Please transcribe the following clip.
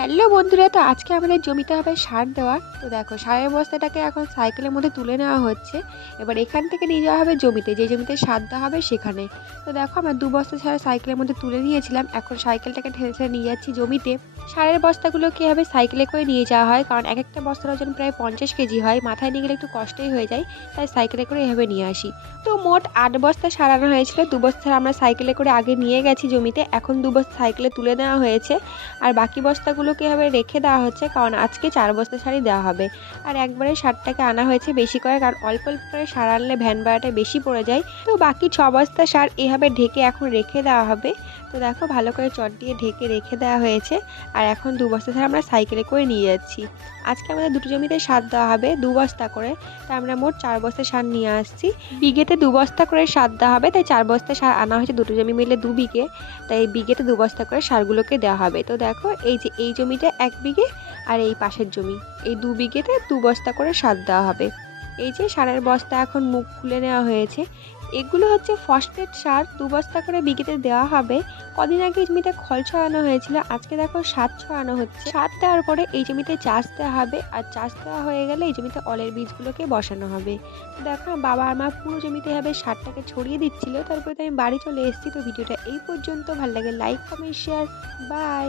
Hello বন্ধুরা, তো আজকে আমাদের জমিতে হবে সার দেওয়া। তো দেখো, সারের বস্তাটাকে এখন সাইকেলের মধ্যে তুলে নেওয়া হচ্ছে। এবার এখান থেকে নিয়ে যাওয়া হবে জমিতে, যে জমিতে সার দেওয়া হবে সেখানে। তো দেখো, আমরা 2 বস্তা সার সাইকেলের মধ্যে তুলে নিয়েছিলাম, এখন সাইকেলটাকে ঠেলে ঠেলে নিয়ে যাচ্ছি জমিতে। সারের বস্তাগুলো কী হবে, সাইকেলে করে নিয়ে যাওয়া হয়, কারণ এক একটা বস্তার ওজন প্রায় 50 কেজি হয়। মাথায় নিয়ে গেলে একটু কষ্টই হয়ে যায়, তাই সাইকেলে করে এভাবে নিয়ে আসি। তো মোট 8 বস্তা সার আনা হয়েছিল। 2 বস্তা সার আমরা সাইকেলে করে আগে নিয়ে গেছি জমিতে, এখন 2 বস্তা সাইকেলে তুলে নেওয়া হয়েছে। আর বাকি বস্তাগুলোকে এভাবে রেখে দেওয়া হচ্ছে, কারণ আজকে 4 বস্তা সারই দেওয়া হবে। আর একবারে সারটাকে আনা হয়েছে বেশি করে, কারণ অল্প অল্প করে সার আনলে ভ্যান ভাড়াটা বেশি পড়ে যায়। তো বাকি 6 বস্তা সার এভাবে ঢেকে এখন রেখে দেওয়া হবে। তো দেখো, ভালো করে চট দিয়ে ঢেকে রেখে দেওয়া হয়েছে। আর এখন 2 বস্তা সার আমরা সাইকেলে করে নিয়ে যাচ্ছি। আজকে আমাদের দুটো জমিতে সার দেওয়া হবে 2 বস্তা করে, তাই আমরা মোট 4 বস্তা সার নিয়ে আসছি। বিঘেতে 2 বস্তা করে সার দেওয়া হবে, তাই 4 বস্তা সার আনা হয়েছে, দুটো জমি মিলে 2 বিঘে। তাই বিঘেতে 2 বস্তা করে সারগুলোকে দেওয়া হবে। তো দেখো, এই যে এই জমিটা 1 বিঘে, আর এই পাশের জমি, এই 2 বিঘেতে 2 বস্তা করে সার দেওয়া হবে। এই যে সারের বস্তা এখন মুখ খুলে নেওয়া হয়েছে। এগুলো হচ্ছে ফসফেট সার, 2 বস্তা করে বিঘেতে দেওয়া হবে। কদিন আগে এই জমিতে খল ছড়ানো হয়েছিল, আজকে দেখো সার ছড়ানো হচ্ছে। সার দেওয়ার পরে এই জমিতে চাষ দেওয়া হবে, আর চাষ দেওয়া হয়ে গেলে এই জমিতে অলের বীজগুলোকে বসানো হবে। তো দেখো, বাবা আমার পুরো জমিতে এভাবে সারটাকে ছড়িয়ে দিচ্ছিল, তারপরে তো আমি বাড়ি চলে এসেছি। তো ভিডিওটা এই পর্যন্ত, ভালো লাগে লাইক কমেন্ট শেয়ার, বাই।